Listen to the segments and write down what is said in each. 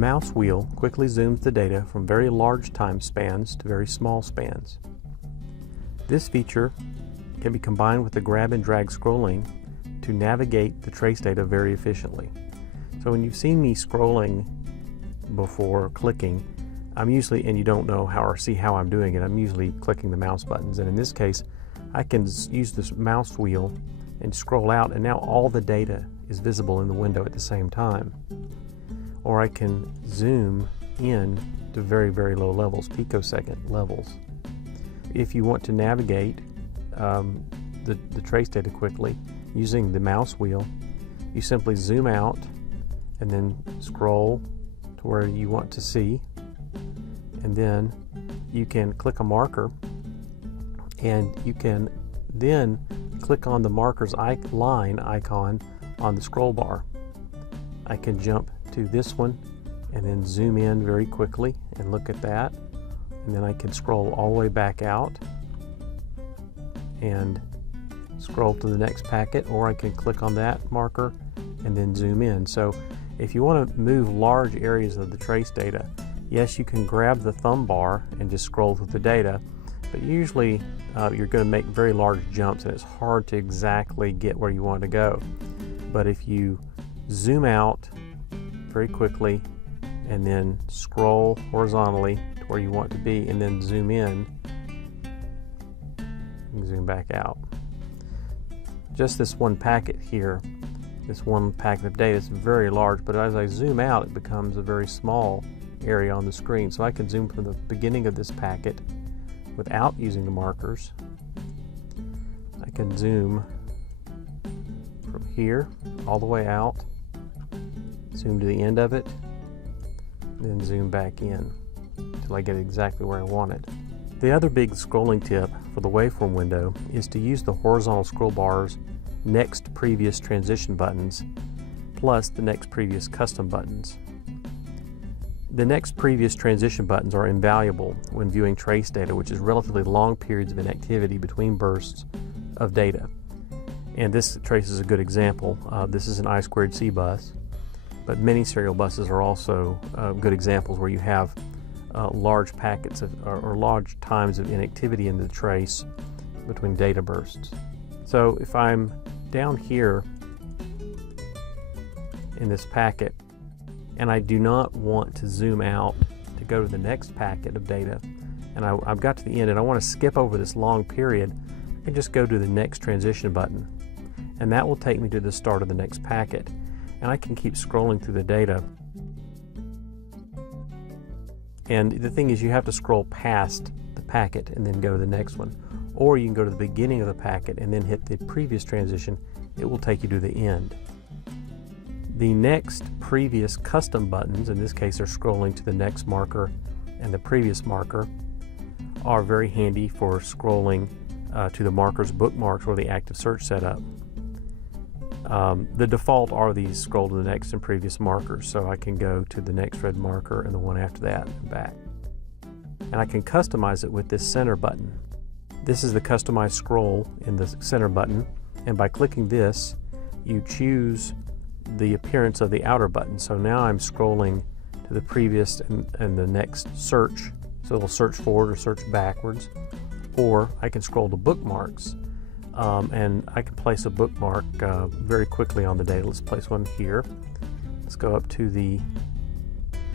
mouse wheel quickly zooms the data from very large time spans to very small spans. This feature can be combined with the grab and drag scrolling to navigate the trace data very efficiently. So when you've seen me scrolling before, clicking, I'm usually, and you don't know how or see how I'm doing it, I'm usually clicking the mouse buttons. And in this case, I can use this mouse wheel and scroll out, and now all the data is visible in the window at the same time. Or I can zoom in to very, very low levels, picosecond levels. If you want to navigate the trace data quickly using the mouse wheel, you simply zoom out and then scroll to where you want to see, and then you can click a marker, and you can then click on the marker's line icon on the scroll bar. I can jump to this one and then zoom in very quickly and look at that, and then I can scroll all the way back out and scroll to the next packet, or I can click on that marker and then zoom in. So if you want to move large areas of the trace data, yes, you can grab the thumb bar and just scroll through the data, but usually you're going to make very large jumps and it's hard to exactly get where you want to go. But if you zoom out very quickly and then scroll horizontally to where you want to be and then zoom in and zoom back out. Just this one packet here, this one packet of data is very large, but as I zoom out it becomes a very small area on the screen. So I can zoom from the beginning of this packet without using the markers. I can zoom from here all the way out, zoom to the end of it, then zoom back in until I get exactly where I want it. The other big scrolling tip for the waveform window is to use the horizontal scroll bar's next previous transition buttons plus the next previous custom buttons. The next previous transition buttons are invaluable when viewing trace data, which is relatively long periods of inactivity between bursts of data. And this trace is a good example. This is an I2C bus, but many serial buses are also good examples where you have large packets or large times of inactivity in the trace between data bursts. So if I'm down here in this packet and I do not want to zoom out to go to the next packet of data, and I've got to the end and I want to skip over this long period, I can just go to the next transition button, and that will take me to the start of the next packet, and I can keep scrolling through the data. And the thing is, you have to scroll past the packet and then go to the next one, or you can go to the beginning of the packet and then hit the previous transition. It will take you to the end. The next previous custom buttons, in this case are scrolling to the next marker and the previous marker, are very handy for scrolling to the marker's bookmarks or the active search setup. The default are these scroll to the next and previous markers, so I can go to the next red marker and the one after that and back. And I can customize it with this center button. This is the customize scroll in the center button, and by clicking this you choose the appearance of the outer button. So now I'm scrolling to the previous and the next search, so it'll search forward or search backwards, or I can scroll to bookmarks. And I can place a bookmark very quickly on the data. Let's place one here. Let's go up to the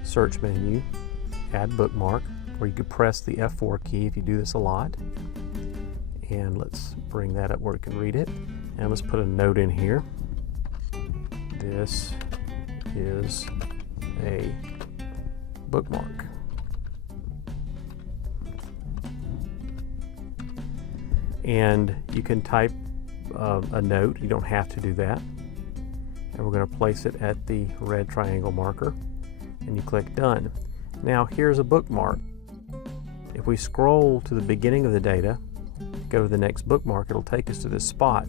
search menu, add bookmark, or you could press the F4 key if you do this a lot. And let's bring that up where we can read it. And let's put a note in here. This is a bookmark. And you can type a note. You don't have to do that. And we're going to place it at the red triangle marker, and you click done. Now here's a bookmark. If we scroll to the beginning of the data, go to the next bookmark, it'll take us to this spot.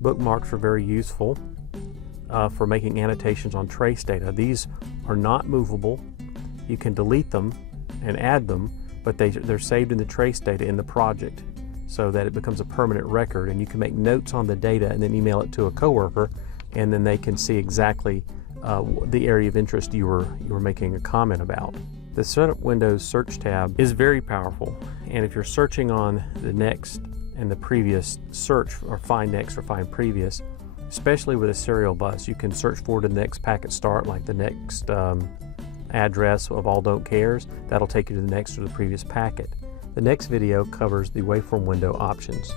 Bookmarks are very useful for making annotations on trace data. These are not movable. You can delete them and add them, but they're saved in the trace data in the project, so that it becomes a permanent record, and you can make notes on the data and then email it to a coworker, and then they can see exactly the area of interest you were making a comment about. The Setup Windows search tab is very powerful, and if you're searching on the next and the previous search, or find next or find previous, especially with a serial bus, you can search for the next packet start, like the next address of all don't cares. That'll take you to the next or the previous packet. The next video covers the waveform window options.